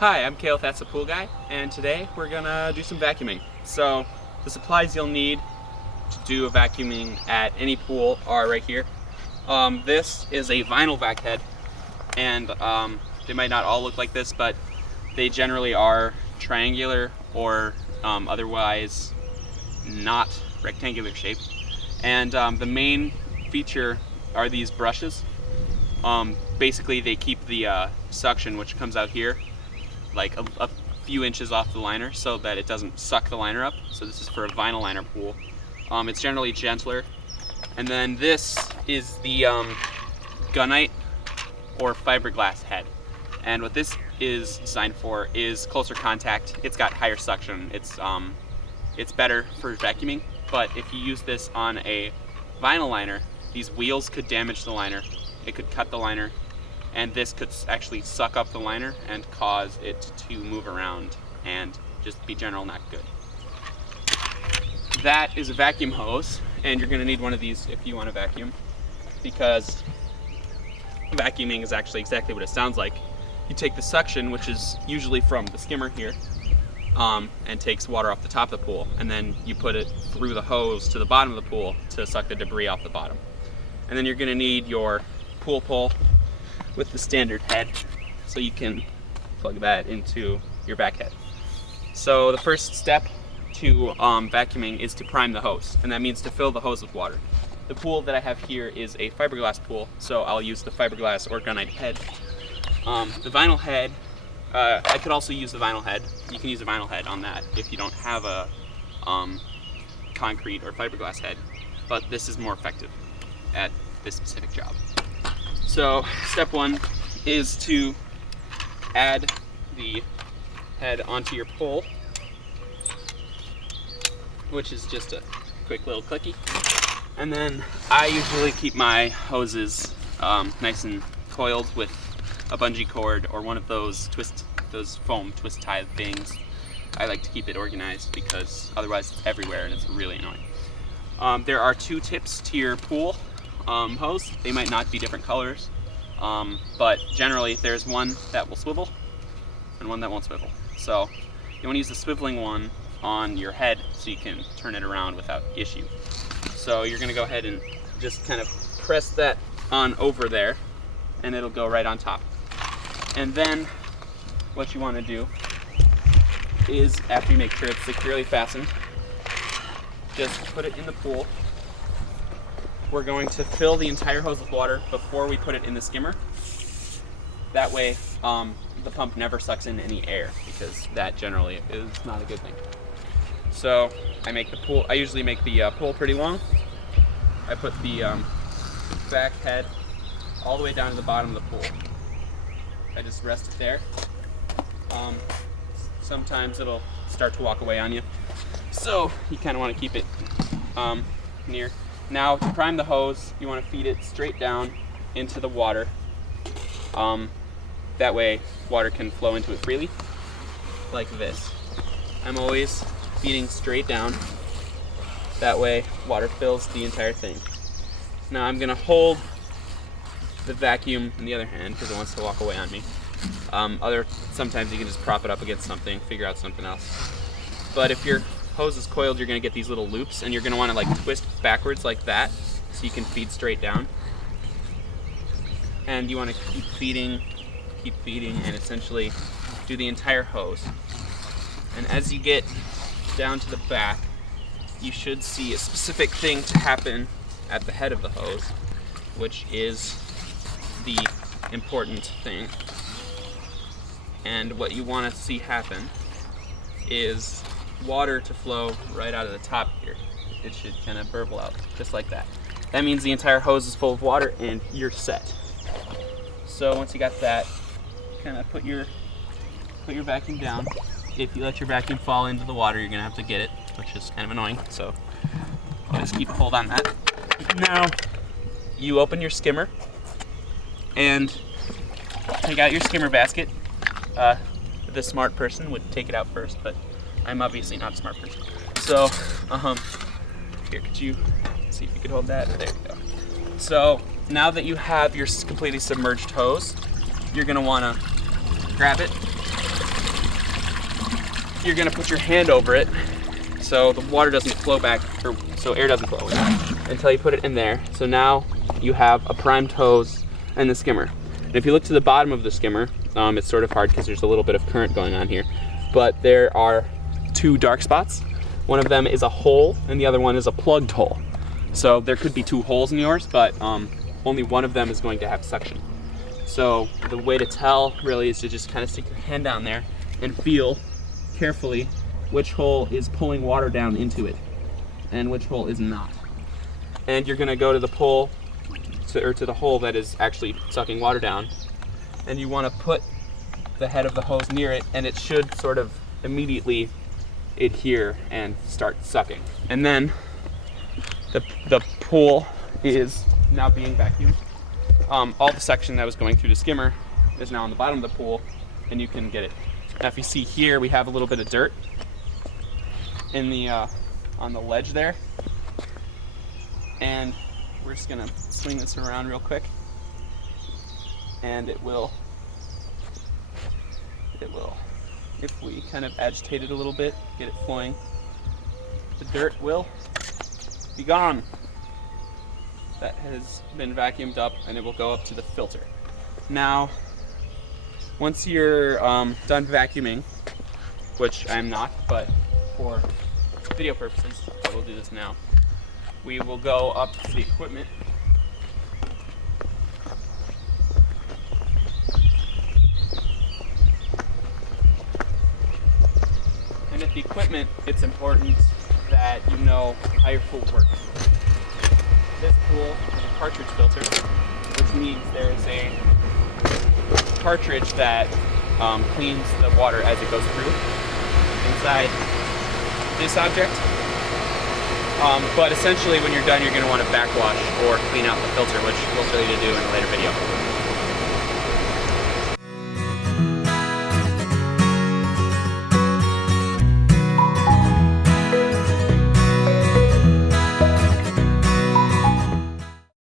Hi, I'm Cale, that's the pool guy, and today we're gonna do some vacuuming. So the supplies you'll need to do a vacuuming at any pool are right here. This is a vinyl vac head, and they might not all look like this, but they generally are triangular or otherwise not rectangular shaped. And the main feature are these brushes. Basically they keep the suction, which comes out here, like a few inches off the liner so that it doesn't suck the liner up. So this is for a vinyl liner pool. It's generally gentler. And then this is the gunite or fiberglass head. And what this is designed for is closer contact. It's got higher suction. It's better for vacuuming, but if you use this on a vinyl liner, these wheels could damage the liner. It could cut the liner, and this could actually suck up the liner and cause it to move around and just be general not good. That is a vacuum hose, and you're going to need one of these if you want to vacuum, because vacuuming is actually exactly what it sounds like. You take the suction, which is usually from the skimmer here, and takes water off the top of the pool, and then you put it through the hose to the bottom of the pool to suck the debris off the bottom. And then you're going to need your pool pole with the standard head, so you can plug that into your vac head. So the first step to vacuuming is to prime the hose, and that means to fill the hose with water. The pool that I have here is a fiberglass pool, so I'll use the fiberglass or gunite head. The vinyl head, I could also use the vinyl head. You can use a vinyl head on that if you don't have a concrete or fiberglass head, but this is more effective at this specific job. So step one is to add the head onto your pole, which is just a quick little clicky. And then I usually keep my hoses nice and coiled with a bungee cord or one of those foam twist tie things. I like to keep it organized because otherwise it's everywhere and it's really annoying. There are two tips to your pool hose. They might not be different colors, but generally there's one that will swivel and one that won't swivel. So you want to use the swiveling one on your head so you can turn it around without issue. So you're going to go ahead and just kind of press that on over there, and it'll go right on top. And then what you want to do is, after you make sure it's securely fastened, just put it in the pool. We're going to fill the entire hose with water before we put it in the skimmer. That way the pump never sucks in any air, because that generally is not a good thing. So I usually make the pole pretty long. I put the vac head all the way down to the bottom of the pool. I just rest it there. Sometimes it'll start to walk away on you, so you kind of want to keep it near. Now to prime the hose, you want to feed it straight down into the water. That way water can flow into it freely, like this. I'm always feeding straight down. That way water fills the entire thing. Now I'm going to hold the vacuum in the other hand because it wants to walk away on me. Sometimes you can just prop it up against something, figure out something else. But if your hose is coiled, you're going to get these little loops, and you're going to want to like twist backwards like that so you can feed straight down. And you want to keep feeding, and essentially do the entire hose. And as you get down to the back, you should see a specific thing to happen at the head of the hose, which is the important thing. And what you want to see happen is water to flow right out of the top here. It should kind of burble out, just like that. That means the entire hose is full of water and you're set. So once you got that, kind of put your vacuum down. If you let your vacuum fall into the water, you're gonna have to get it, which is kind of annoying. So just keep a hold on that. Now you open your skimmer and take out your skimmer basket. The smart person would take it out first, but I'm obviously not a smart person. So, here, could you see if you could hold that? There we go. So now that you have your completely submerged hose, you're gonna wanna grab it you're gonna put your hand over it so the water doesn't flow back, or so air doesn't flow until you put it in there. So now you have a primed hose and the skimmer. And if you look to the bottom of the skimmer, it's sort of hard because there's a little bit of current going on here, but there are two dark spots. One of them is a hole and the other one is a plugged hole. So there could be two holes in yours, but only one of them is going to have suction. So the way to tell really is to just kind of stick your hand down there and feel carefully which hole is pulling water down into it and which hole is not. And you're gonna go to the pole, to the hole that is actually sucking water down, and you wanna put the head of the hose near it, and it should sort of immediately adhere and start sucking. And then the pool is now being vacuumed. All the section that was going through the skimmer is now on the bottom of the pool, and you can get it. Now if you see here, we have a little bit of dirt in the on the ledge there, and we're just gonna swing this around real quick, and it will, if we kind of agitate it a little bit, get it flowing, the dirt will be gone. That has been vacuumed up, and it will go up to the filter. Now, once you're done vacuuming, which I'm not, but for video purposes, I will do this now. We will go up to the equipment. And at the equipment, it's important that you know how your pool works. This pool is a cartridge filter, which means there is a cartridge that cleans the water as it goes through inside this object. But essentially when you're done, you're going to want to backwash or clean out the filter, which we'll show you to do in a later video.